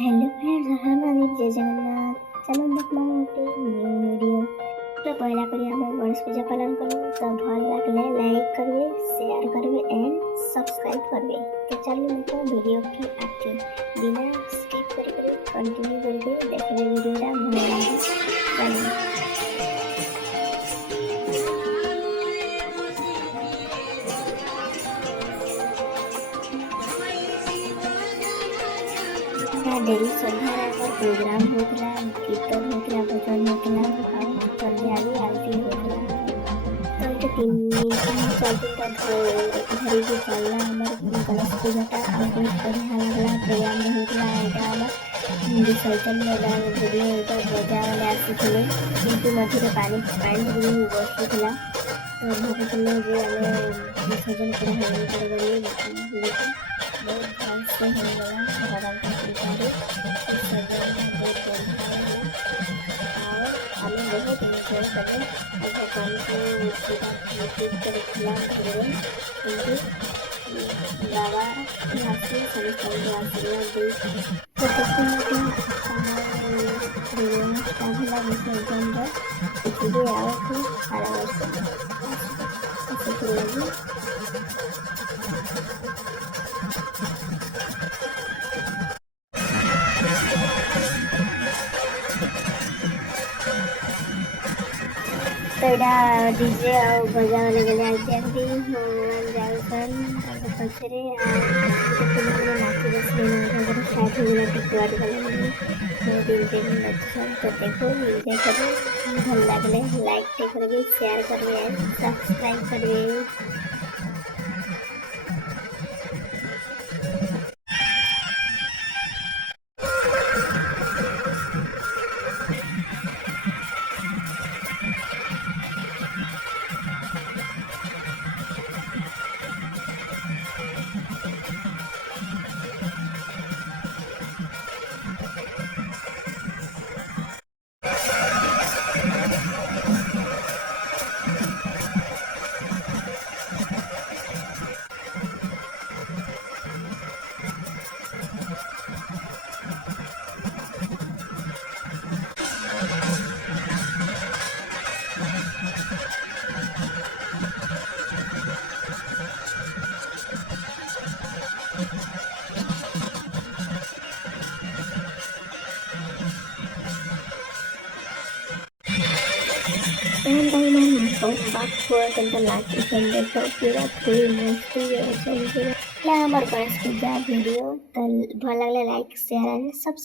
Hello friends, ହର ମହାଦେବ, ଜୟ ଜଗନ୍ନାଥ। ଚାଲନ୍ତୁ ଆପଣ ଗୋଟେ ନ୍ୟୁ ଭିଡ଼ିଓ तो पहला करिए हम गणेश पूजा पालन करूँ तो भल लगे लाइक करेंगे, शेयर करेंगे एंड सब्सक्राइब करेंगे। तो चलिए मैं वीडियो की आगे बिना स्किप करेंगे कंटिन्यू करेंगे देखिए वीडियोटा भल लगे। चलिए डेली संध्यार आम प्रोग्राम होता कीर्तन होता भजन होता और संध्या भी आरती होता तो ये 3-4 दिन तक धरी भी चलना आम गणेश पूजाटा बहुत बढ़िया लगला। प्रोग्राम होता यहाँ विसर्जन वीडियो यहाँ बजा मैंने आसी किंतु मझे पानी बसुला तो भावुले आम विसर्जन बहुत भल से होगा भगवान का कृपारे विसर्जन बहुत बढ़िया और हमें बहुत एंजॉय करें और भगवान को यूट्यूब पर खिला किंतु बाबा आशीष समस्त आशीर्वाद विसर्जन इसलिए आओ कि सारा वर्ष लगी तो यहाँ डीजे और बजा गले आते हनुमान जाऊन पचरे स्टार्ट हो टिकट गले तो देखो एंजॉय करें भल लगे लाइक करेंगे, शेयर करेंगे, सब्सक्राइब करेंगे। teman-teman kompak buat tonton lagi sampai kira lamar gणेश पूजा वीडियो तो भल लगे लाइक शेयर एंड सब्सक्राइब।